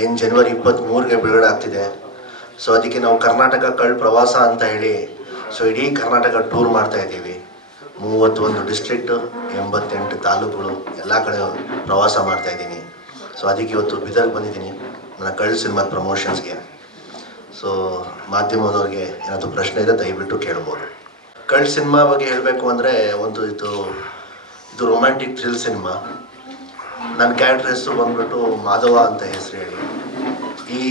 ಏನು ಜನವರಿ 23ಗೆ ಬಿಡುಗಡೆ ಆಗ್ತಿದೆ. ಸೊ ಅದಕ್ಕೆ ನಾವು ಕರ್ನಾಟಕ ಕಳ್ ಪ್ರವಾಸ ಅಂತ ಹೇಳಿ ಸೊ ಇಡೀ ಕರ್ನಾಟಕ ಟೂರ್ ಮಾಡ್ತಾ ಇದ್ದೀವಿ. 31 ಡಿಸ್ಟ್ರಿಕ್ಟು, 88 ತಾಲೂಕುಗಳು, ಎಲ್ಲ ಕಡೆ ಪ್ರವಾಸ ಮಾಡ್ತಾ ಇದ್ದೀನಿ. ಸೊ ಅದಕ್ಕೆ ಇವತ್ತು ಬೀದರ್ಗೆ ಬಂದಿದ್ದೀನಿ ನನ್ನ ಕಳ್ ಸಿನಿಮಾದ ಪ್ರಮೋಷನ್ಸ್ಗೆ. ಸೊ ಮಾಧ್ಯಮದವ್ರಿಗೆ ಏನಾದರೂ ಪ್ರಶ್ನೆ ಇದೆ ದಯವಿಟ್ಟು ಕೇಳ್ಬೋದು. ಕಳ್ ಸಿನಿಮಾ ಬಗ್ಗೆ ಹೇಳಬೇಕು ಅಂದರೆ ಇದು ರೊಮ್ಯಾಂಟಿಕ್ ಥ್ರಿಲ್ ಸಿನಿಮಾ. ನನ್ನ ಕ್ಯಾರೆಕ್ಟರ್ ಹೆಸರು ಬಂದ್ಬಿಟ್ಟು ಮಾಧವ ಅಂತ ಹೆಸರು ಹೇಳಿ. ಈ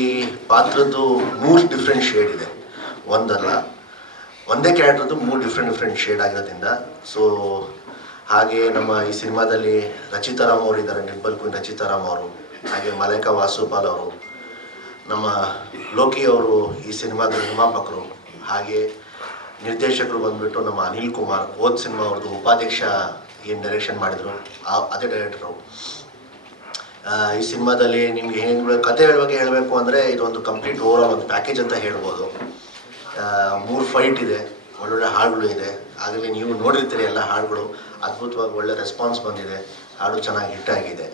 ಪಾತ್ರದ್ದು 3 ಡಿಫ್ರೆಂಟ್ ಶೇಡ್ ಇದೆ, ಒಂದೇ ಕ್ಯಾರೆಕ್ಟರ್ದು 3 ಡಿಫ್ರೆಂಟ್ ಶೇಡ್ ಆಗಿರೋದ್ರಿಂದ. ಸೊ ಹಾಗೆ ನಮ್ಮ ಈ ಸಿನಿಮಾದಲ್ಲಿ ರಚಿತಾರಾಮ್ ಅವರು ಇದ್ದಾರೆ, ಡಿಂಪಲ್ ಕ್ವೀನ್ ರಚಿತಾರಾಮ್ ಅವರು, ಹಾಗೆ ಮಲೈಕಾ ವಾಸುಪಾಲ್ ಅವರು, ನಮ್ಮ ಲೋಕಿ ಅವರು ಈ ಸಿನಿಮಾದ ನಿರ್ಮಾಪಕರು, ಹಾಗೆ ನಿರ್ದೇಶಕರು ಬಂದ್ಬಿಟ್ಟು ನಮ್ಮ ಅನಿಲ್ ಕುಮಾರ್, ಹೋದ ಸಿನಿಮಾ ಅವ್ರದ್ದು ಉಪಾಧ್ಯಕ್ಷ ಏನು ಡೈರೆಕ್ಷನ್ ಮಾಡಿದರು ಅದೇ ಡೈರೆಕ್ಟ್ರು. ಈ ಸಿನಿಮಾದಲ್ಲಿ ನಿಮ್ಗೆ ಏನು ಕತೆ ಬಗ್ಗೆ ಹೇಳಬೇಕು ಅಂದರೆ ಇದೊಂದು ಕಂಪ್ಲೀಟ್ ಓವರಾಲ್ ಒಂದು ಪ್ಯಾಕೇಜ್ ಅಂತ ಹೇಳ್ಬೋದು. 3 ಫೈಟ್ ಇದೆ, ಒಳ್ಳೊಳ್ಳೆ ಹಾಡುಗಳು ಇದೆ. ಆಗಲೇ ನೀವು ನೋಡಿರ್ತೀರಿ ಎಲ್ಲ ಹಾಡುಗಳು ಅದ್ಭುತವಾಗಿ ಒಳ್ಳೆ ರೆಸ್ಪಾನ್ಸ್ ಬಂದಿದೆ, ಹಾಡು ಚೆನ್ನಾಗಿ ಹಿಟ್ ಆಗಿದೆ.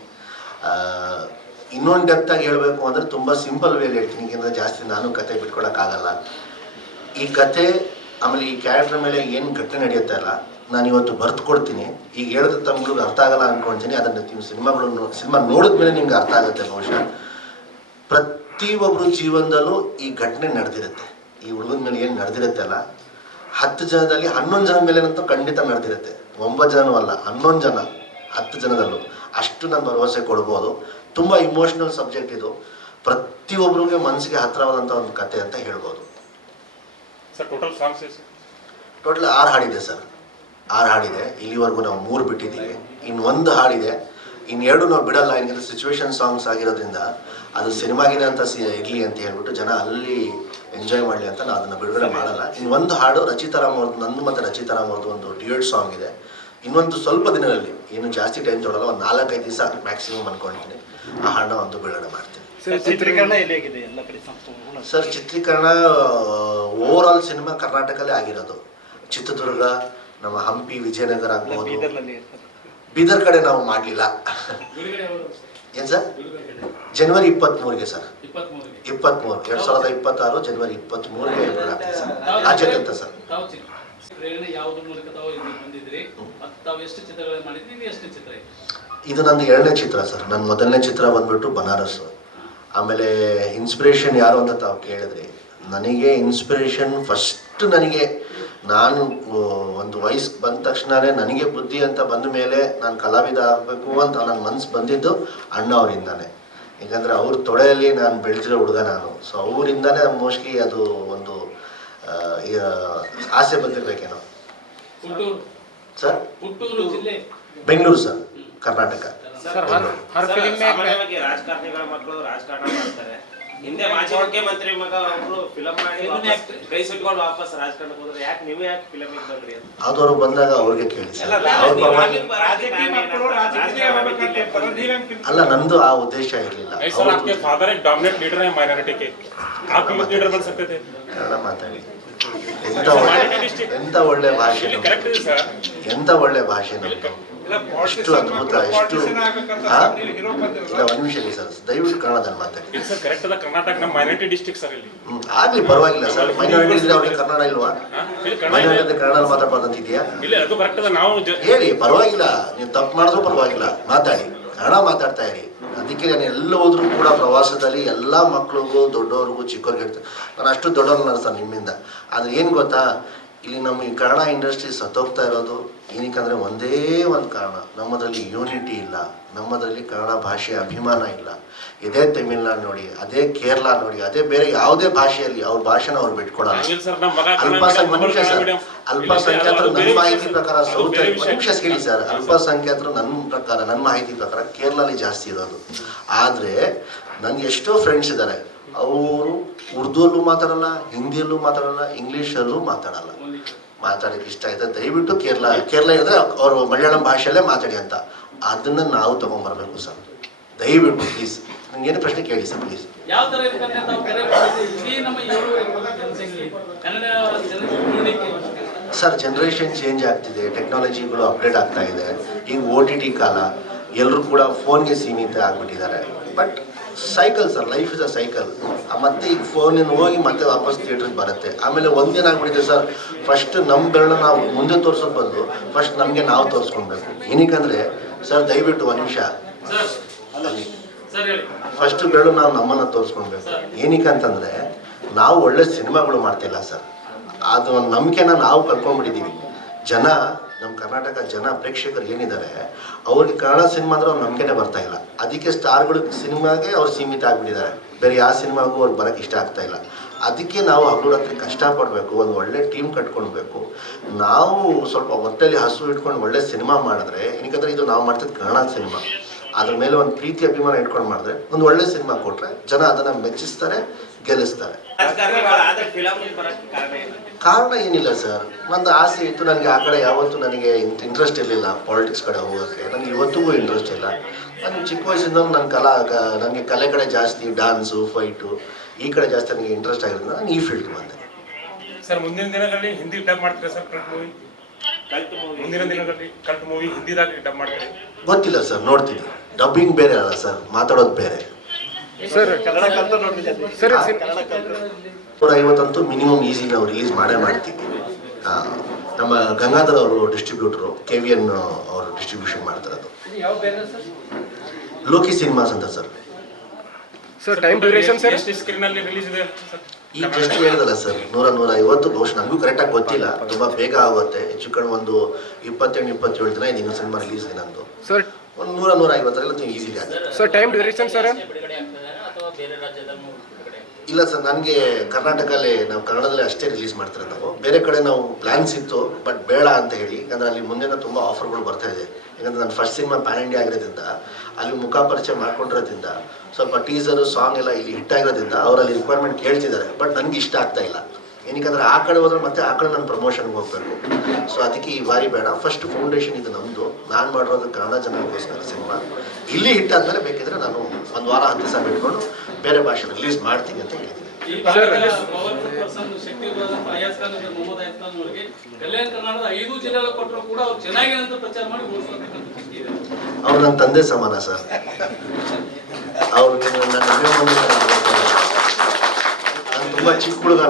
ಇನ್ನೊಂದು ಡೆಪ್ತಾಗಿ ಹೇಳಬೇಕು ಅಂದರೆ ತುಂಬ ಸಿಂಪಲ್ ವೇಲಿ ಹೇಳ್ತೀನಿ, ಏಕೆಂದರೆ ಜಾಸ್ತಿ ನಾನು ಕತೆ ಬಿಟ್ಕೊಳಕ್ಕಾಗಲ್ಲ. ಈ ಕತೆ ಆಮೇಲೆ ಈ ಕ್ಯಾರೆಕ್ಟರ್ ಮೇಲೆ ಏನು ಘಟನೆ ನಡೆಯುತ್ತೆ ಅಲ್ಲ, ನಾನು ಇವತ್ತು ಬರ್ತು ಕೊಡ್ತೀನಿ. ಈಗ ಹೇಳಿದ ತಮ್ಗಳಿಗೆ ಅರ್ಥ ಆಗಲ್ಲ ಅಂದ್ಕೊಳ್ತೀನಿ, ಅದನ್ನು ನೀವು ಸಿನಿಮಾ ನೋಡಿದ್ಮೇಲೆ ನಿಮ್ಗೆ ಅರ್ಥ ಆಗುತ್ತೆ. ಬಹುಶಃ ಪ್ರತಿಯೊಬ್ಬರು ಜೀವನದಲ್ಲೂ ಈ ಘಟನೆ ನಡೆದಿರುತ್ತೆ. ಈ ಹುಡುಗನ ಮೇಲೆ ಏನು ನಡೆದಿರುತ್ತೆ ಅಲ್ಲ, 10 ಜನದಲ್ಲಿ 11 ಜನ ಮೇಲೇನಂತೂ ಖಂಡಿತ ನಡೆದಿರುತ್ತೆ. 9 ಜನನೂ ಅಲ್ಲ, 11 ಜನ 10 ಜನದಲ್ಲೂ ಅಷ್ಟು ನಾನು ಭರವಸೆ ಕೊಡ್ಬೋದು. ತುಂಬ ಇಮೋಷ್ನಲ್ ಸಬ್ಜೆಕ್ಟ್ ಇದು, ಪ್ರತಿಯೊಬ್ಬರಿಗೆ ಮನಸ್ಸಿಗೆ ಹತ್ತಿರವಾದಂಥ ಒಂದು ಕತೆ ಅಂತ ಹೇಳ್ಬೋದು. ಟೋಟಲ್ 6 ಹಾಡಿದೆ ಸರ್, 6 ಹಾಡಿದೆ. ಇಲ್ಲಿವರೆಗೂ ನಾವು 3 ಬಿಟ್ಟಿದ್ದೀವಿ, ಇನ್ನು 1 ಹಾಡಿದೆ, ಇನ್ನು 2 ನಾವು ಬಿಡಲ್ಲ. ಏನಿದೆ ಸಿಚುವೇಶನ್ ಸಾಂಗ್ಸ್ ಆಗಿರೋದ್ರಿಂದ ಅದು ಸಿನಿಮಾಗಿದೆ ಅಂತ ಇರಲಿ ಅಂತ ಹೇಳ್ಬಿಟ್ಟು ಜನ ಅಲ್ಲಿ ಎಂಜಾಯ್ ಮಾಡಲಿ ಅಂತ ನಾವು ಅದನ್ನು ಬಿಡುಗಡೆ ಮಾಡಲ್ಲ. ಇನ್ನು 1 ಹಾಡು ರಚಿತಾರಾಮ್ ಅವ್ರದ್ದು, ನಂದು ಮತ್ತು ರಚಿತಾರಾಮ್ ಅವ್ರದ್ದು ಒಂದು ಡ್ಯೂಯೆಟ್ ಸಾಂಗ್ ಇದೆ. ಇನ್ನೊಂದು ಸ್ವಲ್ಪ ದಿನಗಳಲ್ಲಿ, ಏನು ಜಾಸ್ತಿ ಟೈಮ್ ತೊಗೊಳಲ್ಲ, ಒಂದು 4-5 ದಿವಸ ಮ್ಯಾಕ್ಸಿಮಮ್ ಅಂದ್ಕೊಂಡಿದ್ದೀನಿ, ಆ ಹಾಡನ್ನ ಒಂದು ಬಿಡುಗಡೆ ಮಾಡ್ತೀನಿ. ಸರ್ ಚಿತ್ರೀಕರಣ ಓವರ್ ಆಲ್ ಸಿನಿಮಾ ಕರ್ನಾಟಕಲ್ಲೇ ಆಗಿರೋದು. ಚಿತ್ರದುರ್ಗ, ನಮ್ಮ ಹಂಪಿ, ವಿಜಯನಗರ ಆಗ್ಬೋದು. ಬೀದರ್ ಕಡೆ ನಾವು ಮಾಡಲಿಲ್ಲ. ಏನು ಸರ್? ಜನವರಿ 23ಗೆ ಸರ್, 2026 ಜನವರಿ 23ಗೆ ಸರ್. ಆಚೆಂತ ಸರ್ ಇದು ನಂದು 2ನೇ ಚಿತ್ರ ಸರ್. ನನ್ನ ಮೊದಲನೇ ಚಿತ್ರ ಬಂದ್ಬಿಟ್ಟು ಬನಾರಸ್. ಆಮೇಲೆ ಇನ್ಸ್ಪಿರೇಷನ್ ಯಾರು ಅಂತ ತಾವು ಕೇಳಿದ್ರಿ. ನನಗೆ ಇನ್ಸ್ಪಿರೇಷನ್ ಫಸ್ಟ್ ನಾನು ಒಂದು ವಯಸ್ಸು ಬಂದ ತಕ್ಷಣವೇ ನನಗೆ ಬುದ್ಧಿ ಅಂತ ಬಂದ ಮೇಲೆ ನಾನು ಕಲಾವಿದ ಆಗಬೇಕು ಅಂತ ನನ್ನ ಮನಸ್ಸು ಬಂದಿದ್ದು ಅಣ್ಣ ಅವರಿಂದಾನೆ. ಯಾಕಂದರೆ ಅವ್ರ ತೊಡೆಯಲ್ಲಿ ನಾನು ಬೆಳೆದಿರೋ ಹುಡುಗ ನಾನು. ಸೊ ಅವರಿಂದಾನೇ ಮೋಸ್ಟ್ಲಿ ಅದು ಒಂದು ಆಸೆ ಬಂದಿರಬೇಕೇನೋ ಸರ್. ಬೆಂಗಳೂರು ಸರ್, ಕರ್ನಾಟಕ. ರಾಜಕಾರಣಿಗಳ ಮಕ್ಕಳು ರಾಜಕಾರಣ ಮಾಡ್ತಾರೆ. ಹಿಂದೆ ಮಾಜಿ ಮುಖ್ಯಮಂತ್ರಿ ಮಗ ಒಬ್ರು ಫಿಲಂ ಮಾಡಿ ಕೈ ಸುಟ್ಕೊಂಡು ವಾಪಸ್ ರಾಜಕಾರಣಕ್ಕೆ ಹೋದ್ರೆ ಯಾಕೆ ನೀವು ಯಾಕೆ ಫಿಲಮಿಗೆ ಬಂದ್ರಿ ಅಂತ ಅದವರು ಬಂದಾಗ ಅವ್ರಿಗೆ ಕೇಳಿ. ಅಲ್ಲ, ನಂದು ಆ ಉದ್ದೇಶ ಇರಲಿಲ್ಲ. ಕನ್ನಡ ಮಾತಾಡಿ. ಎಂತ ಒಳ್ಳೆ ಭಾಷೆ, ಎಂತ ಒಳ್ಳೆ ಭಾಷೆ ನಮ್ದು, ಎಷ್ಟು ಅದ್ಭುತ, ಎಷ್ಟು. ಇಲ್ಲ, 1 ನಿಮಿಷ ಇದೆ ಸರ್, ದಯವಿಟ್ಟು ಕನ್ನಡದಲ್ಲಿ ಮಾತಾಡಿ. ಆಗ್ಲಿ, ಪರವಾಗಿಲ್ಲ ಸರ್. ಮೈನಾರಿಟಿ ಇದ್ರೆ ಅವ್ರಿಗೆ ಕನ್ನಡ ಇಲ್ವಾ? ಮೈನಾರಿಟಿ ಕನ್ನಡ ಮಾತಾಡ್ಬಾರ್ದಂತಿದ್ಯಾ? ಹೇಳಿ, ಪರವಾಗಿಲ್ಲ. ನೀವು ತಪ್ಪು ಮಾಡಿದ್ರು ಪರವಾಗಿಲ್ಲ, ಮಾತಾಡಿ, ಕನ್ನಡ ಮಾತಾಡ್ತಾ ಇರಿ. ಅದಕ್ಕೆ ನಾನು ಎಲ್ಲ ಹೋದ್ರೂ ಕೂಡ ಪ್ರವಾಸದಲ್ಲಿ ಎಲ್ಲ ಮಕ್ಳಿಗೂ, ದೊಡ್ಡವ್ರಿಗೂ, ಚಿಕ್ಕವ್ರಿಗೆ ಹೇಳ್ತಾರೆ. ನಾನು ಅಷ್ಟು ದೊಡ್ಡವ್ರನ್ನ ಸರ್ ನಿಮ್ಮಿಂದ. ಆದರೆ ಏನು ಗೊತ್ತಾ, ಇಲ್ಲಿ ನಮ್ಮ ಈ ಕನ್ನಡ ಇಂಡಸ್ಟ್ರಿ ಸತ್ತೋಗ್ತಾ ಇರೋದು ಏನಕ್ಕಂದರೆ ಒಂದೇ ಒಂದು ಕಾರಣ, ನಮ್ಮದ್ರಲ್ಲಿ ಯೂನಿಟಿ ಇಲ್ಲ, ನಮ್ಮದ್ರಲ್ಲಿ ಕನ್ನಡ ಭಾಷೆಯ ಅಭಿಮಾನ ಇಲ್ಲ. ಇದೇ ತಮಿಳ್ನಾಡು ನೋಡಿ, ಅದೇ ಕೇರಳ ನೋಡಿ, ಅದೇ ಬೇರೆ ಯಾವುದೇ ಭಾಷೆಯಲ್ಲಿ ಅವ್ರ ಭಾಷೆನ ಅವ್ರು ಬಿಟ್ಕೊಡಲ್ಲ. ಅಲ್ಪಸಂಖ್ಯಾತರು ನನ್ನ ಮಾಹಿತಿ ಪ್ರಕಾರ ಹೇಳಿ ಸರ್, ಅಲ್ಪಸಂಖ್ಯಾತರು ನನ್ನ ಮಾಹಿತಿ ಪ್ರಕಾರ ಕೇರಳಲ್ಲಿ ಜಾಸ್ತಿ ಇರೋದು. ಆದರೆ ನನಗೆ ಎಷ್ಟೋ ಫ್ರೆಂಡ್ಸ್ ಇದ್ದಾರೆ, ಅವರು ಉರ್ದುವಲ್ಲೂ ಮಾತಾಡಲ್ಲ, ಹಿಂದಿಯಲ್ಲೂ ಮಾತಾಡಲ್ಲ, ಇಂಗ್ಲೀಷಲ್ಲೂ ಮಾತಾಡಲ್ಲ. ಮಾತಾಡೋಕ್ಕೆ ಇಷ್ಟ ಆಯ್ತು, ದಯವಿಟ್ಟು ಕೇರಳ ಇದ್ರೆ ಅವರು ಮಲಯಾಳಂ ಭಾಷೆಯಲ್ಲೇ ಮಾತಾಡಿ ಅಂತ. ಅದನ್ನು ನಾವು ತೊಗೊಂಡ್ಬರ್ಬೇಕು ಸರ್, ದಯವಿಟ್ಟು ಪ್ಲೀಸ್. ಏನು ಪ್ರಶ್ನೆ ಕೇಳಿ sir please. Sir, generation change ಆಗ್ತಿದೆ, ಟೆಕ್ನಾಲಜಿಗಳು ಅಪ್ಡೇಟ್ ಆಗ್ತಾ ಇದೆ. ಈಗ OTT ಕಾಲ, ಎಲ್ಲರೂ ಕೂಡ ಫೋನ್ಗೆ ಸೀಮಿತ ಆಗಿಬಿಟ್ಟಿದ್ದಾರೆ. But cycle sir, life is a cycle. ಮತ್ತೆ ಈಗ ಫೋನಿಂದ ಹೋಗಿ ಮತ್ತೆ ವಾಪಸ್ ಥಿಯೇಟ್ರಿಗೆ ಬರುತ್ತೆ. ಆಮೇಲೆ ಒಂದಿನ ಆಗ್ಬಿಟ್ಟಿದೆ ಸರ್, ಫಸ್ಟ್ ನಮ್ಮ ಬೆರಳು ನಾವು ಮುಂದೆ ತೋರಿಸೋದು ಬಂದು ಫಸ್ಟ್ ನಮಗೆ ನಾವು ತೋರಿಸ್ಕೊಳ್ಬೇಕು. ಏನಕ್ಕಂದರೆ ಸರ್ ದಯವಿಟ್ಟು ಒಂದು ನಿಮಿಷ, ಫಸ್ಟ್ ಬೆರಳು ನಾವು ನಮ್ಮನ್ನು ತೋರಿಸ್ಕೊಳ್ಬೇಕು. ಏನಕ್ಕೆ ಅಂತಂದರೆ ನಾವು ಒಳ್ಳೆ ಸಿನಿಮಾಗಳು ಮಾಡ್ತಿಲ್ಲ ಸರ್, ಅದು ಒಂದು ನಂಬಿಕೆನ ನಾವು ಕಳ್ಕೊಂಡ್ಬಿಟ್ಟಿದ್ದೀವಿ. ಜನ, ನಮ್ಮ ಕರ್ನಾಟಕ ಜನ ಪ್ರೇಕ್ಷಕರು ಏನಿದ್ದಾರೆ ಅವ್ರಿಗೆ ಕನ್ನಡ ಸಿನಿಮಾ ಅಂದ್ರೆ ಅವ್ರು ನಂಬಿಕೆನೇ ಬರ್ತಾ ಇಲ್ಲ. ಅದಕ್ಕೆ ಸ್ಟಾರ್ಗಳು ಸಿನಿಮಾಗೆ ಅವ್ರು ಸೀಮಿತ ಆಗಿಬಿಟ್ಟಿದ್ದಾರೆ, ಬೇರೆ ಯಾವ ಸಿನಿಮಾಗೂ ಅವ್ರಿಗೆ ಬರೋಕ್ಕೆ ಇಷ್ಟ ಆಗ್ತಾ ಇಲ್ಲ. ಅದಕ್ಕೆ ನಾವು ಹಗಲುರಾತ್ರಿ ಕಷ್ಟಪಡಬೇಕು, ಒಂದು ಒಳ್ಳೆ ಟೀಮ್ ಕಟ್ಕೊಳ್ಬೇಕು. ನಾವು ಸ್ವಲ್ಪ ಹೊಟ್ಟೆಲಿ ಹಸು ಇಟ್ಕೊಂಡು ಒಳ್ಳೆ ಸಿನಿಮಾ ಮಾಡಿದ್ರೆ, ಏನಕ್ಕಂದ್ರೆ ಇದು ನಾವು ಮಾಡ್ತಿದ್ದು ಕನ್ನಡ ಸಿನಿಮಾ, ಅದ್ರ ಮೇಲೆ ಒಂದು ಪ್ರೀತಿ ಅಭಿಮಾನ ಇಟ್ಕೊಂಡು ಮಾಡಿದ್ರೆ ಒಂದು ಒಳ್ಳೆ ಸಿನಿಮಾ ಕೊಟ್ಟರೆ ಜನ ಅದನ್ನು ಮೆಚ್ಚಿಸ್ತಾರೆ, ಗೆಲ್ಲಿಸ್ತಾರೆ. ಕಾರಣ ಏನಿಲ್ಲ ಸರ್, ನಂದು ಆಸೆ ಇತ್ತು, ನನಗೆ ಆ ಕಡೆ ಯಾವತ್ತೂ ನನಗೆ ಇಂಟ್ರೆಸ್ಟ್ ಇರಲಿಲ್ಲ, ಪಾಲಿಟಿಕ್ಸ್ ಕಡೆ ಹೋಗೋಕ್ಕೆ ನನಗೆ ಇವತ್ತಿಗೂ ಇಂಟ್ರೆಸ್ಟ್ ಇಲ್ಲ. ನನಗೆ ಚಿಕ್ಕ ವಯಸ್ಸಿಂದ ನನಗೆ ಕಲೆ ಕಡೆ ಜಾಸ್ತಿ, ಡ್ಯಾನ್ಸು, ಫೈಟು ಈ ಕಡೆ ಜಾಸ್ತಿ ನನಗೆ ಇಂಟ್ರೆಸ್ಟ್ ಆಗಿರೋದ್ರಿಂದ ನಾನು ಈ ಫೀಲ್ಡ್ಗೆ ಬಂದೆ. ಸರ್ ಮುಂದಿನ ದಿನಗಳಲ್ಲಿ ಹಿಂದಿ ಡಬ್ ಮಾಡ್ತೀರಾ ಸರ್? ಕಲ್ಟ್ ಮೂವಿ ಮುಂದಿನ ದಿನಗಳಲ್ಲಿ ಕಲ್ಟ್ ಮೂವಿ ಹಿಂದಿದಾಗಿ ಡಬ್ ಮಾಡ್ತೀರಿ? ಗೊತ್ತಿಲ್ಲ ಸರ್, ನೋಡ್ತೀನಿ. ಡಬ್ಬಿಂಗ್ ಬೇರೆ ಅಲ್ಲ ಸರ್, ಮಾತಾಡೋದು ಬೇರೆ ಸರ್. ಸರ್ 150 ಮಿನಿಮಮ್ ಈಸಿ ನಾವು ರಿಲೀಸ್ ಮಾಡ್ತೀವಿ. ನಮ್ಮ ಗಂಗಾಧರ್ ಅವರು ಡಿಸ್ಟ್ರಿಬ್ಯೂಟರು, KVN ಅವರು ಡಿಸ್ಟ್ರಿಬ್ಯೂಷನ್ ಮಾಡ್ತಾರೆ. ಅದು ಲೋಕಿ ಸಿನಿಮಾಸ್ ಅಂತ sir. Sir time duration sir ಎಷ್ಟು ಸ್ಕ್ರೀನಲ್ಲಿ ರಿಲೀಸ್ ಇದೆ ಸರ್? ಈಗ ಜಸ್ಟ್ ಹೇಳಿದಲ್ಲ ಸರ್, 100-150 ಬಹುಶಃ ನನಗೂ ಕರೆಕ್ಟಾಗಿ ಗೊತ್ತಿಲ್ಲ, ತುಂಬ ಬೇಗ ಆಗುತ್ತೆ. ಹೆಚ್ಚು ಕಡಿಮೆ ಒಂದು 28-27 ದಿನ ಇದೀಗ ಸಿನಿಮಾ ರಿಲೀಸ್ ಇದೆ ನಂದು ಸರ್. ಒಂದು 100-150 ಈಸಿಲಿ ಆಗುತ್ತೆ ಸರ್. Time duration sir? ಇಲ್ಲ ಸರ್, ನನಗೆ ಕರ್ನಾಟಕಲ್ಲೇ, ನಾವು ಕನ್ನಡದಲ್ಲೇ ಅಷ್ಟೇ ರಿಲೀಸ್ ಮಾಡ್ತಾರೆ. ನಾವು ಬೇರೆ ಕಡೆ ನಾವು ಪ್ಲ್ಯಾನ್ಸ್ ಇತ್ತು, ಬಟ್ ಬೇಡ ಅಂತ ಹೇಳಿ. ಯಾಕಂದರೆ ಅಲ್ಲಿ ಮುಂದೆ ತುಂಬ ಆಫರ್ಗಳು ಬರ್ತಾ ಇದೆ. ಯಾಕಂದರೆ ನನ್ನ ಫಸ್ಟ್ ಸಿನಿಮಾ ಪ್ಯಾನ್ ಇಂಡಿಯಾ ಆಗಿರೋದ್ರಿಂದ, ಅಲ್ಲಿ ಮುಖ ಪರಿಚಯ ಮಾಡ್ಕೊಂಡಿರೋದ್ರಿಂದ, ಸ್ವಲ್ಪ ಟೀಸರು ಸಾಂಗ್ ಎಲ್ಲ ಇಲ್ಲಿ ಹಿಟ್ ಆಗಿರೋದ್ರಿಂದ ಅವರಲ್ಲಿ ರಿಕ್ವೈರ್ಮೆಂಟ್ ಕೇಳ್ತಿದ್ದಾರೆ. ಬಟ್ ನನಗೆ ಇಷ್ಟ ಆಗ್ತಾ ಇಲ್ಲ. ಏನಕ್ಕಂದರೆ ಆ ಕಡೆ ಹೋದ್ರೆ ಮತ್ತೆ ಆ ಕಡೆ ನಾನು ಪ್ರಮೋಷನ್ಗೆ ಹೋಗಬೇಕು. ಸೊ ಅದಕ್ಕೆ ಈ ಬಾರಿ ಬೇಡ. ಫಸ್ಟ್ ಫೌಂಡೇಶನ್ ಇದು ನಮ್ಮದು, ನಾನು ಮಾಡಿರೋದು ಕನ್ನಡ ಜನಕ್ಕೋಸ್ಕರ ಸಿನಿಮಾ. ಇಲ್ಲಿ ಹಿಟ್ ಆದಮೇಲೆ ಬೇಕಿದ್ರೆ ನಾನು ಒಂದು ವಾರ 10 ದಿವಸ ಬಿಟ್ಕೊಂಡು ಬೇರೆ ಭಾಷೆ ರಿಲೀಸ್ ಮಾಡ್ತೀನಿ ಅಂತ ಹೇಳಿದ್ದೀನಿ. ಅವ್ರು ನನ್ನ ತಂದೆ ಸಮಾನ ಸರ್. ಅವ್ರು ನನ್ನ ತುಂಬ ಚಿಕ್ಕ ಹುಡುಗ,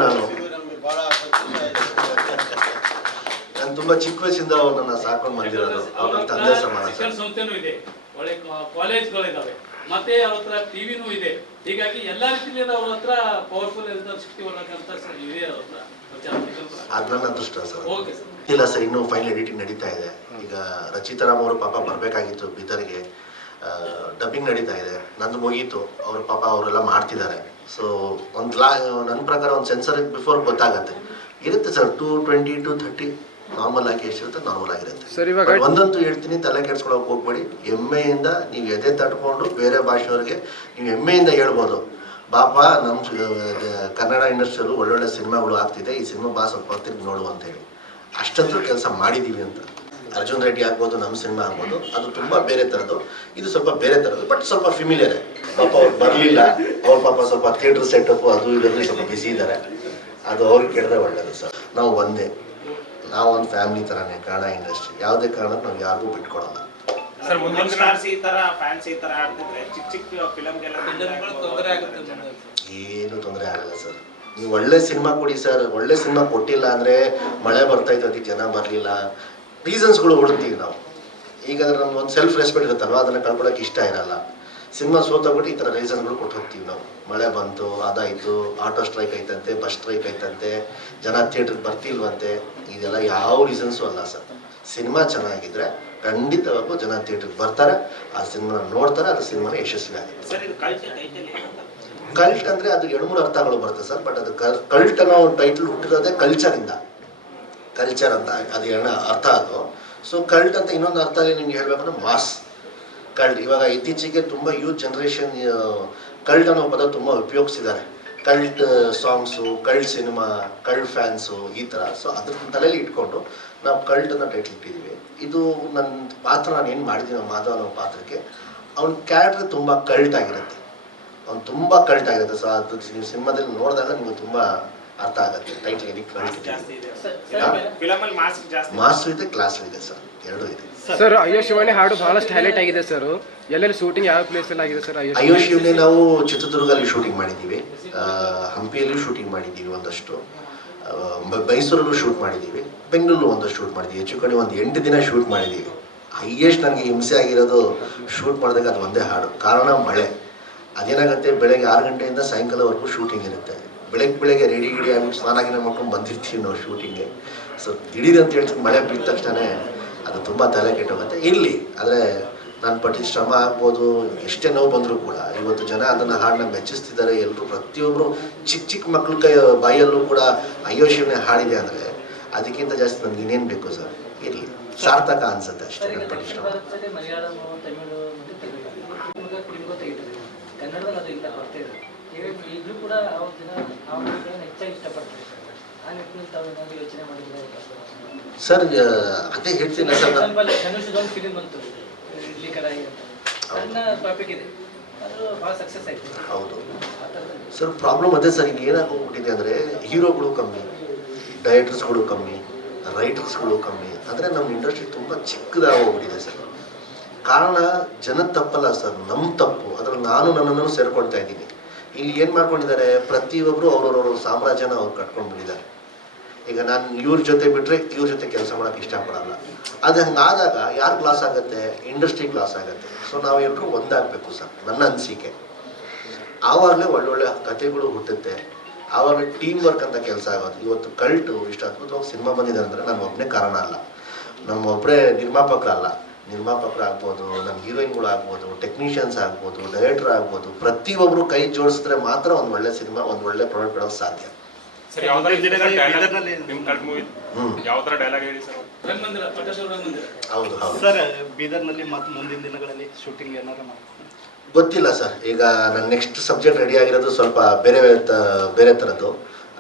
ನಾನು ತುಂಬ ಚಿಕ್ಕ ವಯಸ್ಸಿಂದ ಅವ್ರನ್ನ ಸಾಕೊಂಡು ಬಂದಿರೋದು. ಅವ್ರ ತಂದೆ ಸಮಾನ ಸರ್. ಸಂಸ್ಥೆನೂ ಇದೆ, ಒಳ್ಳೆ ಕಾಲೇಜ್ಗಳಿದ್ದಾವೆ, ಮತ್ತೆ ಅವ್ರ ಹತ್ರ ಟಿವಿನೂ ಇದೆ. ಹೀಗಾಗಿ ಎಲ್ಲಾ ರೀತಿಯಲ್ಲಿ ಅವ್ರ ಹತ್ರ ಪವರ್ಫುಲ್ ಶಕ್ತಿ ಒಳಗಂತ ಇದೆ ಅವ್ರ ಹತ್ರ. ಅದು ನನ್ನ ಅದೃಷ್ಟ ಸರ್. ಇಲ್ಲ ಸರ್, ಇನ್ನೂ ಫೈನಲ್ ಎಡಿಟಿಂಗ್ ನಡೀತಾ ಇದೆ. ಈಗ ರಚಿತಾರಾಮ್ ಅವರು ಪಾಪ ಬರಬೇಕಾಗಿತ್ತು ಬೀದರ್ಗೆ, ಡಬ್ಬಿಂಗ್ ನಡೀತಾ ಇದೆ. ನಂದು ಮುಗೀತು, ಅವ್ರ ಪಾಪ ಅವರೆಲ್ಲ ಮಾಡ್ತಿದ್ದಾರೆ. ಸೊ ನನ್ನ ಪ್ರಕಾರ ಒಂದು ಸೆನ್ಸರ್ ಬಿಫೋರ್ ಗೊತ್ತಾಗತ್ತೆ ಇರುತ್ತೆ ಸರ್. 220-230 ನಾರ್ಮಲ್ ಆಗಿ ಎಷ್ಟಿರುತ್ತೆ ನಾರ್ಮಲ್ ಆಗಿರುತ್ತೆ ಸರ್. ಇವಾಗ ಒಂದಂತೂ ಹೇಳ್ತೀನಿ, ತಲೆ ಕೆಡ್ಸ್ಕೊಳಕ್ಕೆ ಹೋಗ್ಬೇಡಿ. ಹೆಮ್ಮೆಯಿಂದ ನೀವು ಎದೆ ತಟ್ಕೊಂಡು ಬೇರೆ ಭಾಷೆಯವ್ರಿಗೆ ನೀವು ಹೆಮ್ಮೆಯಿಂದ ಹೇಳ್ಬೋದು, ಬಾಪ ನಮ್ಮ ಕನ್ನಡ ಇಂಡಸ್ಟ್ರಿಯಲ್ಲೂ ಒಳ್ಳೊಳ್ಳೆ ಸಿನಿಮಾಗಳು ಆಗ್ತಿದೆ, ಈ ಸಿನಿಮಾ ಸ್ವಲ್ಪ ಹೊತ್ತಿಗೆ ನೋಡು ಅಂತೇಳಿ. ಅಷ್ಟಂತೂ ಕೆಲಸ ಮಾಡಿದ್ದೀವಿ ಅಂತ. ಅರ್ಜುನ್ ರೆಡ್ಡಿ ಆಗ್ಬೋದು, ನಮ್ಮ ಸಿನಿಮಾ ಆಗ್ಬೋದು, ಅದು ತುಂಬ ಬೇರೆ ಥರದ್ದು, ಇದು ಸ್ವಲ್ಪ ಬೇರೆ ಥರದ್ದು, ಬಟ್ ಸ್ವಲ್ಪ ಫಿಮಿಲಿಯರೇ. ಪಾಪ ಅವ್ರು ಬರಲಿಲ್ಲ, ಅವ್ರ ಪಾಪ ಸ್ವಲ್ಪ ಥಿಯೇಟ್ರ್ ಸೆಟಪ್ಪು ಅದು ಇದರಲ್ಲಿ ಸ್ವಲ್ಪ ಬಿಸಿ ಇದ್ದಾರೆ. ಅದು ಅವ್ರಿಗೆ ಕೇಳಿದ್ರೆ ಒಳ್ಳೆಯದು ಸರ್. ನಾವು ಒಂದೇ, ನಾವು ಒಂದು ಫ್ಯಾಮಿಲಿ ಥರನೇ ಕನ್ನಡ ಇಂಡಸ್ಟ್ರಿ. ಯಾವುದೇ ಕಾರಣಕ್ಕೆ ನಾವು ಯಾರಿಗೂ ಬಿಟ್ಕೊಡಲ್ಲ ಸರ್. ಮುಂದಿನ ಸ್ಟಾರ್ಸ್ ಈ ಥರ ಫ್ಯಾನ್ಸ್ ಈ ಥರ ಆಡ್ತಿದ್ರೆ ಚಿಕ್ಕ ಫಿಲಮ್ಗೆಲ್ಲ ತೊಂದರೆ ಆಗುತ್ತೆ? ಏನು ತೊಂದರೆ ಆಗಲ್ಲ ಸರ್. ನೀವು ಒಳ್ಳೆ ಸಿನಿಮಾ ಕೊಡಿ ಸರ್. ಒಳ್ಳೆ ಸಿನಿಮಾ ಕೊಟ್ಟಿಲ್ಲ ಅಂದರೆ ಮಳೆ ಬರ್ತಾಯಿತ್ತು, ಅದಕ್ಕೆ ಜನ ಬರಲಿಲ್ಲ, ರೀಸನ್ಸ್ಗಳು ಹುಡುಕ್ತೀವಿ ನಾವು. ಈಗ ನಮ್ಗೆ ಒಂದು ಸೆಲ್ಫ್ ರೆಸ್ಪೆಕ್ಟ್ ಇರುತ್ತಲ್ವ, ಅದನ್ನು ಕಳ್ಕೊಳ್ಳೋಕೆ ಇಷ್ಟ ಇರಲ್ಲ. ಸಿನಿಮಾ ಸೋತೋಗ್ಬಿಟ್ಟು ಈ ಥರ ರೀಸನ್ಗಳು ಕೊಟ್ಟು ಹೋಗ್ತೀವಿ ನಾವು. ಮಳೆ ಬಂತು, ಅದಾಯಿತು, ಆಟೋ ಸ್ಟ್ರೈಕ್ ಆಯ್ತಂತೆ, ಬಸ್ ಸ್ಟ್ರೈಕ್ ಆಯ್ತಂತೆ, ಜನ ಥಿಯೇಟ್ರಿಗೆ ಬರ್ತಿಲ್ವಂತೆ, ಇದೆಲ್ಲ ಯಾವ ರೀಸನ್ಸು ಅಲ್ಲ ಸರ್. ಸಿನಿಮಾ ಚೆನ್ನಾಗಿದ್ರೆ ಖಂಡಿತವಾಗೂ ಜನ ಥಿಯೇಟ್ರಿಗೆ ಬರ್ತಾರೆ, ಆ ಸಿನಿಮಾನ ನೋಡ್ತಾರೆ, ಅದು ಸಿನಿಮಾನ ಯಶಸ್ವಿ ಆಗುತ್ತೆ. ಕಲ್ಟ್ ಅಂದರೆ ಅದು 2-3 ಅರ್ಥಗಳು ಬರ್ತದೆ ಸರ್. ಬಟ್ ಅದು ಕಲ್ಟ್ ಅನ್ನೋ ಟೈಟಲ್ ಹುಟ್ಟಿರೋದೇ ಕಲ್ಚರಿಂದ. ಕಲ್ಚರ್ ಅಂತ ಅದು ಅರ್ಥ ಅದು. ಸೊ ಕಲ್ಟ್ ಅಂತ ಇನ್ನೊಂದು ಅರ್ಥ ನಿಮ್ಗೆ ಹೇಳ್ಬೇಕಂದ್ರೆ ಮಾಸ್ ಕಲ್ಟ್. ಇವಾಗ ಇತ್ತೀಚೆಗೆ ತುಂಬ ಯೂತ್ ಜನ್ರೇಷನ್ ಕಲ್ಟ್ ಅನ್ನೋ ಪದ ತುಂಬ ಉಪಯೋಗಿಸಿದ್ದಾರೆ. Cult songs, cult cinema, cult fans ಈ ಥರ. ಸೊ ಅದ್ರ ತಲೆಯಲ್ಲಿ ಇಟ್ಕೊಂಡು ನಾವು ಕಲ್ಟ್ ಅನ್ನೋ ಟೈಟ್ಲ್ ಇಟ್ಟಿದ್ದೀವಿ. ಇದು ನನ್ನ ಪಾತ್ರ, ನಾನು ಏನು ಮಾಡಿದ್ದೀನಿ ಮಾಧವ ಅನ್ನೋ ಪಾತ್ರಕ್ಕೆ, ಅವ್ನ ಕ್ಯಾರೆಕ್ಟರ್ ತುಂಬ ಕಲ್ಟ್ ಆಗಿರುತ್ತೆ. ಅವ್ನು ತುಂಬ ಕಲ್ಟ್ ಆಗಿರುತ್ತೆ. ಸೊ ಅದು ನೀವು ಸಿನಿಮಾದಲ್ಲಿ ನೋಡಿದಾಗ ನಿಮಗೆ ತುಂಬ ಅರ್ಥ ಆಗುತ್ತೆ ಟೈಟ್ಲ್ ಏನಕ್ಕೆ ಮಾಸ್ ಜಾಸ್ತಿ ಇದೆ ಹಾ? ಫಿಲಮ್ ಅಲ್ಲಿ ಮಾಸ್ ಜಾಸ್ತಿ ಮಾಸು ಇದೆ, ಕ್ಲಾಸು ಇದೆ ಸರ್, ಎರಡೂ ಇದೆ. ಸರ್ ಅಯ್ಯೋ ಶಿವಣ್ಣ ಹಾಡು ಬಹಳಷ್ಟು ಹೈಲೈಟ್ ಆಗಿದೆ ಸರ್. ಎಲ್ಲೆಲ್ಲಿ ಶೂಟಿಂಗ್ ಯಾವ ಪ್ಲೇಸ್ ಅಲ್ಲಿ ಆಗಿದೆ ಸರ್? ಅಯ್ಯೋ ಶಿವನೇ ನಾವು ಚಿತ್ರದುರ್ಗದಲ್ಲಿ ಶೂಟಿಂಗ್ ಮಾಡಿದ್ದೀವಿ, ಹಂಪಿಯಲ್ಲೂ ಶೂಟಿಂಗ್ ಮಾಡಿದ್ದೀವಿ ಒಂದಷ್ಟು, ಮೈಸೂರಲ್ಲೂ ಶೂಟ್ ಮಾಡಿದ್ದೀವಿ, ಬೆಂಗಳೂರು ಒಂದಷ್ಟು ಶೂಟ್ ಮಾಡಿದ್ದೀವಿ. ಹೆಚ್ಚು ಕಡೆ ಒಂದು 8 ದಿನ ಶೂಟ್ ಮಾಡಿದ್ದೀವಿ. ಹೈಯೆಸ್ಟ್ ನನಗೆ ಹಿಂಸೆ ಆಗಿರೋದು ಶೂಟ್ ಮಾಡಿದಾಗ ಅದು ಒಂದೇ ಹಾಡು. ಕಾರಣ ಮಳೆ. ಅದೇನಾಗುತ್ತೆ, ಬೆಳಗ್ಗೆ 6 ಗಂಟೆಯಿಂದ ಸಾಯಂಕಾಲವರೆಗೂ ಶೂಟಿಂಗ್ ಇರುತ್ತೆ. ಬೆಳಗ್ಗೆ ರೆಡಿ ಆಗ್ಬಿಟ್ಟು ಸ್ನಾನ ಮಾಡ್ಕೊಂಡು ಬಂದಿರ್ತೀವಿ ನಾವು ಶೂಟಿಂಗ್ಗೆ. ಸೊ ದಿಢೀರ್ ಅಂತ ಹೇಳ್ತೀನಿ, ಮಳೆ ಬಿದ್ದ ತಕ್ಷಣ ಅದು ತುಂಬ ತಲೆ ಕೆಟ್ಟೋಗುತ್ತೆ. ಇಲ್ಲಿ ಆದರೆ ನಾನು ಪಟ್ಟಿದ ಶ್ರಮ ಆಗ್ಬೋದು, ಎಷ್ಟೇ ನೋವು ಬಂದರೂ ಕೂಡ ಇವತ್ತು ಜನ ಅದನ್ನು ಹಾಡನ್ನ ಮೆಚ್ಚಿಸ್ತಿದ್ದಾರೆ. ಎಲ್ಲರೂ ಪ್ರತಿಯೊಬ್ಬರು ಚಿಕ್ಕ ಮಕ್ಕಳ ಬಾಯಲ್ಲೂ ಕೂಡ ಅಯ್ಯೋ ಶಿವನೇ ಹಾಡಿದೆ ಅಂದರೆ ಅದಕ್ಕಿಂತ ಜಾಸ್ತಿ ನನಗೆ ಇನ್ನೇನು ಬೇಕು ಸರ್? ಇರಲಿ, ಸಾರ್ಥಕ ಅನ್ಸುತ್ತೆ ಅಷ್ಟೇ. ನನ್ನ ಪಟ್ಟಿದ ಶ್ರಮ ಮಲಯಾಳಂ, ತಮಿಳು ಮತ್ತು ತೆಲುಗು ತೆಗಿತಾರೆ. ಕನ್ನಡದಲ್ಲಿ ಅದು ಇಲ್ಲ, ಬರ್ತಾ ಇದೆ. ಈಗಲೂ ಕೂಡ ಅವ್ರ ಜನ ಆ ಮೂವಿಗಳನ್ನು ಹೆಚ್ಚಾಗಿ ಇಷ್ಟಪಡ್ತಾರೆ. ಆ ನಿಟ್ಟಿನಲ್ಲಿ ತಾವು ಏನಾದರೂ ಯೋಚನೆ ಮಾಡಿದ್ರೆ ಸರ್, ಅದೇ ಹೇಳ್ತೀನಿ ಸರ್. ಧನುಷದೊಂದು ಫಿಲಿಮ್ ಬಂತು, ಇಡ್ಲಿ ಕಡಾಯಿ ಅಂತ, ಸಣ್ಣ ಟಾಪಿಕ್ ಇದೆ, ಅದು ಭಾಳ ಸಕ್ಸಸ್ ಆಯ್ತು. ಹೌದು ಆ ಥರದಲ್ಲಿ ಸರ್, ಪ್ರಾಬ್ಲಮ್ ಅದೇ ಸರ್. ಈಗ ಏನಾಗೋಗ್ಬಿಟ್ಟಿದೆ ಅಂದರೆ ಹೀರೋಗಳು ಕಮ್ಮಿ, ಡೈರೆಕ್ಟರ್ಸ್ಗಳು ಕಮ್ಮಿ, ರೈಟರ್ಸ್ಗಳು ಕಮ್ಮಿ. ಅಂದರೆ ನಮ್ಮ ಇಂಡಸ್ಟ್ರಿ ತುಂಬ ಚಿಕ್ಕದಾಗೋಗ್ಬಿಟ್ಟಿದೆ ಸರ್. ಕಾರಣ ಜನದ ತಪ್ಪಲ್ಲ ಸರ್, ನಮ್ಮ ತಪ್ಪು. ಅದ್ರಲ್ಲಿ ನನ್ನನ್ನು ಸೇರ್ಕೊಳ್ತಾ ಇದ್ದೀನಿ. ಇಲ್ಲಿ ಏನು ಮಾಡ್ಕೊಂಡಿದ್ದಾರೆ, ಪ್ರತಿಯೊಬ್ಬರು ಅವ್ರವ್ರ ಸಾಮ್ರಾಜ್ಯನ ಅವ್ರು ಕಟ್ಕೊಂಡ್ಬಿಟ್ಟಿದ್ದಾರೆ. ಈಗ ನಾನು ಇವ್ರ ಜೊತೆ ಬಿಟ್ಟರೆ ಇವ್ರ ಜೊತೆ ಕೆಲಸ ಮಾಡೋಕ್ಕೆ ಇಷ್ಟಪಡಲ್ಲ. ಅದು ಹಂಗಾದಾಗ ಯಾರು ಕ್ಲಾಸ್ ಆಗುತ್ತೆ? ಇಂಡಸ್ಟ್ರಿ ಕ್ಲಾಸ್ ಆಗುತ್ತೆ. ಸೊ ನಾವೆಲ್ಲರೂ ಒಂದಾಗಬೇಕು ಸರ್, ನನ್ನ ಅನಿಸಿಕೆ. ಆವಾಗಲೇ ಒಳ್ಳೊಳ್ಳೆ ಕಥೆಗಳು ಹುಟ್ಟುತ್ತೆ, ಆವಾಗ ಟೀಮ್ ವರ್ಕ್ ಅಂತ ಕೆಲಸ ಆಗೋದು. ಇವತ್ತು ಕಲ್ಟು ಇಷ್ಟು ಅದ್ಭುತವಾಗಿ ಸಿನಿಮಾ ಬಂದಿದೆ ಅಂದರೆ ನಾನು ಒಬ್ಬನೇ ಕಾರಣ ಅಲ್ಲ, ನಮ್ಮೊಬ್ಬರೇ ನಿರ್ಮಾಪಕರಲ್ಲ. ನಿರ್ಮಾಪಕರು ಆಗ್ಬೋದು, ನಮ್ಮ ಹೀರೋಯಿನ್ಗಳು ಆಗ್ಬೋದು, ಟೆಕ್ನಿಷಿಯನ್ಸ್ ಆಗ್ಬೋದು, ಡೈರೆಕ್ಟರ್ ಆಗ್ಬೋದು, ಪ್ರತಿಯೊಬ್ಬರು ಕೈ ಜೋಡಿಸಿದ್ರೆ ಮಾತ್ರ ಒಂದು ಒಳ್ಳೆ ಸಿನಿಮಾ, ಒಂದು ಒಳ್ಳೆ ಪ್ರಾಡಕ್ಟ್ ಬಿಡೋದು ಸಾಧ್ಯ. ಸರ್, ಯಾವ ಥರ ನಿಮ್ಮ ಕಲ್ಟ್ ಮೂವಿ ಯಾವ ಥರ ಡೈಲಾಗ್ ಹೇಳಿ ಸರ್? ರಂಗಮಂದಿರ, ಪಟ್ಟೇಶ್ವರ ರಂಗಮಂದಿರ. ಹೌದು ಹೌದು ಸರ್, ಬೀದರ್ನಲ್ಲಿ ಮತ್ತು ಮುಂದಿನ ದಿನಗಳಲ್ಲಿ ಶೂಟಿಂಗ್ ಏನಾರ ಗೊತ್ತಿಲ್ಲ ಸರ್. ಈಗ ನನ್ನ ನೆಕ್ಸ್ಟ್ ಸಬ್ಜೆಕ್ಟ್ ರೆಡಿ ಆಗಿರೋದು ಸ್ವಲ್ಪ ಬೇರೆ ಥರದ್ದು,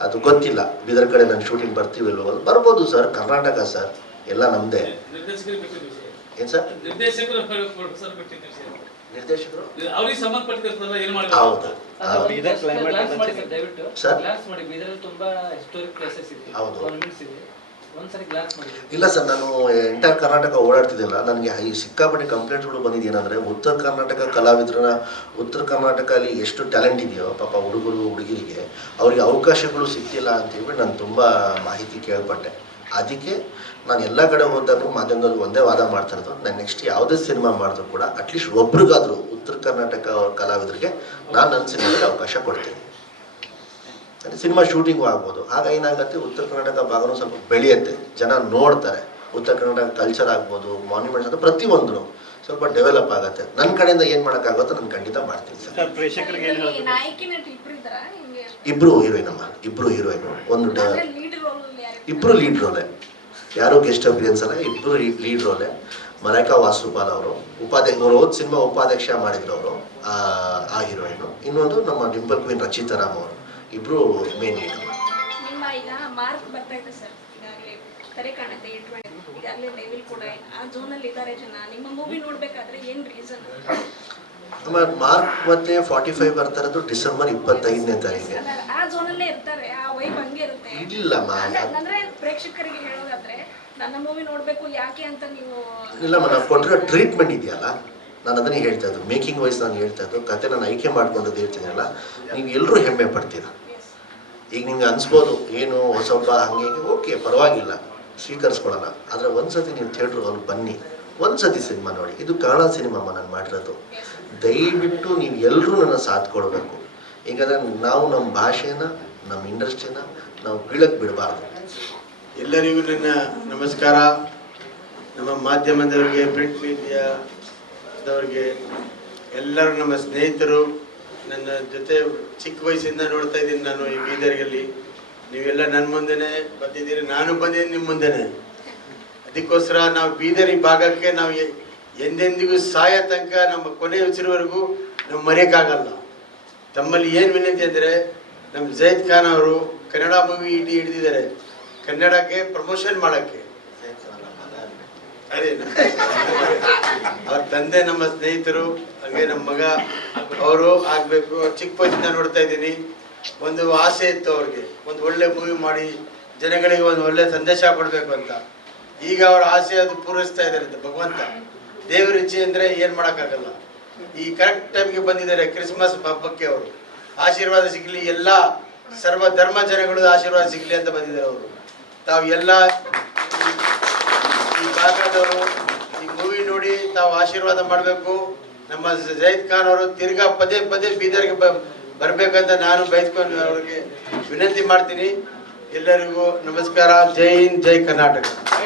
ಅದು ಗೊತ್ತಿಲ್ಲ. ಬೀದರ್ ಕಡೆ ನಾನು ಶೂಟಿಂಗ್ ಬರ್ತೀವಿಲ್ವೋ? ಬರ್ಬೋದು ಸರ್, ಕರ್ನಾಟಕ ಸರ್, ಎಲ್ಲ ನಮ್ಮದೇ. ನಿರ್ದೇಶಕರಿಗೆ ಬಿಟ್ಟಿದ್ದು ವಿಷಯ ಏನು ಸರ್? ನಿರ್ದೇಶಕರು ಪ್ರೊಡ್ಯೂಸರ್ ಬಿಟ್ಟಿದ್ದು ವಿಷಯ, ನಿರ್ದೇಶಕರು ಅವ್ರಿಗೆ ಸಂಬಂಧಪಟ್ಟಿರ್ತಾರಲ್ಲ, ಏನು ಮಾಡಬೇಕು? ಹೌದು ಬೀದರ್ ಕ್ಲೈಮೇಟ್ ಗ್ಲಾನ್ಸ್ ಮಾಡಿ ಸರ್, ದಯವಿಟ್ಟು ಸರ್? ಗ್ಲಾನ್ಸ್ ಮಾಡಿ. ಬೀದರಲ್ಲಿ ತುಂಬಾ ಹಿಸ್ಟೋರಿಕ್ ಪ್ಲೇಸಸ್ ಇದೆ, ಹೌದು. ಮಾನ್ಯುಮೆಂಟ್ಸ್ ಇದೆ, ಒಂದ್ಸರಿ ಗ್ಲಾನ್ಸ್ ಮಾಡಿ. ಇಲ್ಲ ಸರ್, ನಾನು ಎಂಟೈರ್ ಕರ್ನಾಟಕ ಓಡಾಡ್ತಿದ್ದಿಲ್ಲ. ನನಗೆ ಈ ಸಿಕ್ಕಾಪಟ್ಟೆ ಕಂಪ್ಲೇಂಟ್ಸ್ಗಳು ಬಂದಿದ್ದೇನೆಂದರೆ, ಉತ್ತರ ಕರ್ನಾಟಕ ಕಲಾವಿದರನ್ನ, ಉತ್ತರ ಕರ್ನಾಟಕದಲ್ಲಿ ಎಷ್ಟು ಟ್ಯಾಲೆಂಟ್ ಇದೆಯೋ ಪಾಪ ಹುಡುಗರು ಹುಡುಗಿರಿಗೆ ಅವರಿಗೆ ಅವಕಾಶಗಳು ಸಿಗ್ತಿಲ್ಲ ಅಂತೇಳಿ ನಾನು ತುಂಬ ಮಾಹಿತಿ ಕೇಳ್ಪಟ್ಟೆ. ಅದಕ್ಕೆ ನಾನು ಎಲ್ಲ ಕಡೆ ಹೋದಾಗೂ ಮಾಧ್ಯಮದಲ್ಲಿ ಒಂದೇ ವಾದ ಮಾಡ್ತಾ ಇರೋದು, ನಾನು ನೆಕ್ಸ್ಟ್ ಯಾವುದೇ ಸಿನಿಮಾ ಮಾಡಿದ್ರು ಕೂಡ ಅಟ್ಲೀಸ್ಟ್ ಒಬ್ರಿಗಾದರೂ ಉತ್ತರ ಕರ್ನಾಟಕ ಕಲಾವಿದರಿಗೆ ನಾನು ನನ್ನ ಸಿನಿಮಾಗೆ ಅವಕಾಶ ಕೊಡ್ತೀನಿ. ಸಿನಿಮಾ ಶೂಟಿಂಗು ಆಗ್ಬೋದು. ಆಗ ಏನಾಗುತ್ತೆ, ಉತ್ತರ ಕರ್ನಾಟಕ ಭಾಗನೂ ಸ್ವಲ್ಪ ಬೆಳೆಯುತ್ತೆ, ಜನ ನೋಡ್ತಾರೆ. ಉತ್ತರ ಕರ್ನಾಟಕ ಕಲ್ಚರ್ ಆಗ್ಬೋದು, ಮಾನ್ಯುಮೆಂಟ್ಸ್ ಅಂತ ಪ್ರತಿಯೊಂದು ಸ್ವಲ್ಪ ಡೆವಲಪ್ ಆಗುತ್ತೆ. ನನ್ನ ಕಡೆಯಿಂದ ಏನು ಮಾಡೋಕ್ಕಾಗುತ್ತೋ ನಾನು ಖಂಡಿತ ಮಾಡ್ತೀನಿ ಸರ್. ಪ್ರೇಕ್ಷಕರಿಗೆ ಏನು ಹೇಳ್ಬೋದು? ಇಬ್ಬರು ಹೀರೋಯಿನ್ ಅಮ್ಮ, ಇಬ್ಬರು ಹೀರೋಯಿನ್, ಒಂದು ಇಬ್ಬರು ಲೀಡ್ ರೋಲೆ, ಯಾರು ಗೆಸ್ಟ್ ಅಪಿಯರೆನ್ಸ್ ಅಲ್ಲ, ಇಬ್ಬರು ಲೀಡ್ ರೋಲೆ. ಮಲೈಕಾ ವಾಸುಪಾಲ್ ಅವರು ಅವ್ರು ಹೋದ ಸಿನಿಮಾ ಉಪಾಧ್ಯಕ್ಷ ಮಾಡಿದ್ರು ಅವರು, ಆ ಹೀರೋಯಿನು. ಇನ್ನೊಂದು ನಮ್ಮ ಡಿಂಪಲ್ ಕ್ವೀನ್ ರಚಿತಾರಾಮ್ ಅವರು, ಇಬ್ರು ಮೇನ್ ಲೀಡ್. ನಿಮ್ಮ ಈಗ ಮಾರ್ಕ್ ಬರ್ತಾ ಇದೆ ಸರ್, ಈಗಾಗಲೇ ಕರೆ ಕಾಣುತ್ತೆ, ಈಗಾಗಲೇ ಲೆವೆಲ್ ಕೂಡ ಆ ಝೋನಲ್ಲಿ ಇದ್ದಾರೆ ಜನ. ನಿಮ್ಮ ಮೂವಿ ನೋಡ್ಬೇಕಾದ್ರೆ ಏನು ರೀಸನ್? ನಮ್ಮ ಮಾರ್ಕ್ ಮತ್ತೆ 45 ಬರ್ತಾ ಇರೋದು ಡಿಸೆಂಬರ್ 25ನೇ ತಾರೀಕಿಗೆ. ಆ ಝೋನಲ್ಲೇ ಇರ್ತಾರೆ, ಆ ವೈಬ್ ಹಂಗೆ ಇರುತ್ತೆ. ಇಲ್ಲಮ್ಮ, ಅಂದ್ರೆ ಪ್ರೇಕ್ಷಕರಿಗೆ ಹೇಳೋದಾದ್ರೆ ನನ್ನ ಮೂವಿ ನೋಡ್ಬೇಕು ಯಾಕೆ ಅಂತ ನೀವು ಇಲ್ಲಮ್ಮ, ನಾವು ಕೊಟ್ಟಿರೋ ಟ್ರೀಟ್ಮೆಂಟ್ ಇದೆಯಲ್ಲ, ನಾನು ಅದನ್ನೇ ಹೇಳ್ತಾ ಇದ್ದು. ಮೇಕಿಂಗ್ ವೈಸ್ ನಾನು ಹೇಳ್ತಾ ಇದ್ದು, ಕತೆ ನಾನು ಆಯ್ಕೆ ಮಾಡ್ಕೊಂಡದ್ದು ಹೇಳ್ತೀನಲ್ಲ, ನೀವು ಎಲ್ಲರೂ ಹೆಮ್ಮೆ ಪಡ್ತೀರಾ. ಈಗ ನಿಮ್ಗೆ ಅನ್ಸ್ಬೋದು ಏನು ಸ್ವಲ್ಪ ಹಂಗೆ ಓಕೆ, ಪರವಾಗಿಲ್ಲ, ಸ್ವೀಕರಿಸ್ಕೊಳ್ಳೋಣ. ಆದರೆ ಒಂದ್ಸತಿ ನೀವು ಥಿಯೇಟ್ರಿಗೆ ಅವ್ರಿಗೆ ಬನ್ನಿ, ಒಂದ್ಸತಿ ಸಿನಿಮಾ ನೋಡಿ. ಇದು ಕನ್ನಡ ಸಿನಿಮಾಮ್ಮ ನಾನು ಮಾಡಿರೋದು. ದಯವಿಟ್ಟು ನೀವು ಎಲ್ಲರೂ ನನ್ನ ಸಾಥ್ ಕೊಡಬೇಕು. ಈಗ ನಾವು ನಮ್ಮ ಭಾಷೆನ, ನಮ್ಮ ಇಂಡಸ್ಟ್ರಿನ ನಾವು ಬೀಳಕ್ಕೆ ಬಿಡಬಾರ್ದು. ಎಲ್ಲರಿಗೂ ನನ್ನ ನಮಸ್ಕಾರ. ನಮ್ಮ ಮಾಧ್ಯಮದವರಿಗೆ, ಪ್ರಿಂಟ್ ಮೀಡಿಯಾದವರಿಗೆ, ಎಲ್ಲರೂ ನಮ್ಮ ಸ್ನೇಹಿತರು, ನನ್ನ ಜೊತೆ ಚಿಕ್ಕ ವಯಸ್ಸಿಂದ ನೋಡ್ತಾ ಇದ್ದೀನಿ ನಾನು ಈ ಬೀದರ್ಗಲ್ಲಿ. ನೀವೆಲ್ಲ ನನ್ನ ಮುಂದೆನೇ ಬಂದಿದ್ದೀರಿ, ನಾನು ಬಂದಿದ್ದೀನಿ ನಿಮ್ಮ ಮುಂದೆನೇ. ಅದಕ್ಕೋಸ್ಕರ ನಾವು ಬೀದರ್ ಈ ಭಾಗಕ್ಕೆ ನಾವು ಎಂದೆಂದಿಗೂ ಸಾಯ ತನಕ ನಮ್ಮ ಕೊನೆ ಉಸಿರುವರೆಗೂ ನಾವು ಮರೆಯೋಕ್ಕಾಗಲ್ಲ. ತಮ್ಮಲ್ಲಿ ಏನು ವಿನಂತಿ ಅಂದರೆ, ನಮ್ಮ ಜೈದ್ ಖಾನ್ ಅವರು ಕನ್ನಡ ಮೂವಿ ಹಿಡಿದಿದ್ದಾರೆ, ಕನ್ನಡಕ್ಕೆ ಪ್ರಮೋಷನ್ ಮಾಡೋಕ್ಕೆ. ಅದೇ ಅವ್ರ ತಂದೆ ನಮ್ಮ ಸ್ನೇಹಿತರು, ಹಾಗೆ ನಮ್ಮ ಮಗ ಅವರು ಆಗಬೇಕು. ಚಿಕ್ಕ ವಯಸ್ಸಿಂದ ನೋಡ್ತಾ ಇದ್ದೀನಿ. ಒಂದು ಆಸೆ ಇತ್ತು ಅವ್ರಿಗೆ, ಒಂದು ಒಳ್ಳೆ ಮೂವಿ ಮಾಡಿ ಜನಗಳಿಗೆ ಒಂದು ಒಳ್ಳೆ ಸಂದೇಶ ಕೊಡಬೇಕು ಅಂತ. ಈಗ ಅವರ ಆಸೆ ಅದು ಪೂರೈಸ್ತಾ ಇದ್ದಾರೆ ಭಗವಂತ. ದೇವರ ಇಚ್ಛೆ ಅಂದರೆ ಏನು ಮಾಡೋಕ್ಕಾಗಲ್ಲ. ಈ ಕರೆಕ್ಟ್ ಟೈಮ್ಗೆ ಬಂದಿದ್ದಾರೆ ಕ್ರಿಸ್ಮಸ್ ಹಬ್ಬಕ್ಕೆ. ಅವರು ಆಶೀರ್ವಾದ ಸಿಗಲಿ, ಎಲ್ಲ ಸರ್ವ ಧರ್ಮ ಜನಗಳು ಆಶೀರ್ವಾದ ಸಿಗಲಿ ಅಂತ ಬಂದಿದ್ದಾರೆ ಅವರು. ತಾವು ಎಲ್ಲ ಈ ಭಾಗದವರು ಈ ಮೂವಿ ನೋಡಿ ತಾವು ಆಶೀರ್ವಾದ ಮಾಡಬೇಕು. ನಮ್ಮ ಜೈದ್ ಖಾನ್ ಅವರು ತಿರ್ಗಾ ಪದೇ ಪದೇ ಬೀದರ್ಗೆ ಬರಬೇಕಂತ ನಾನು ಬಯಸ್ಕೊಂಡು ಅವರಿಗೆ ವಿನಂತಿ ಮಾಡ್ತೀನಿ. ಎಲ್ಲರಿಗೂ ನಮಸ್ಕಾರ. ಜೈ ಹಿಂದ್, ಜೈ ಕರ್ನಾಟಕ.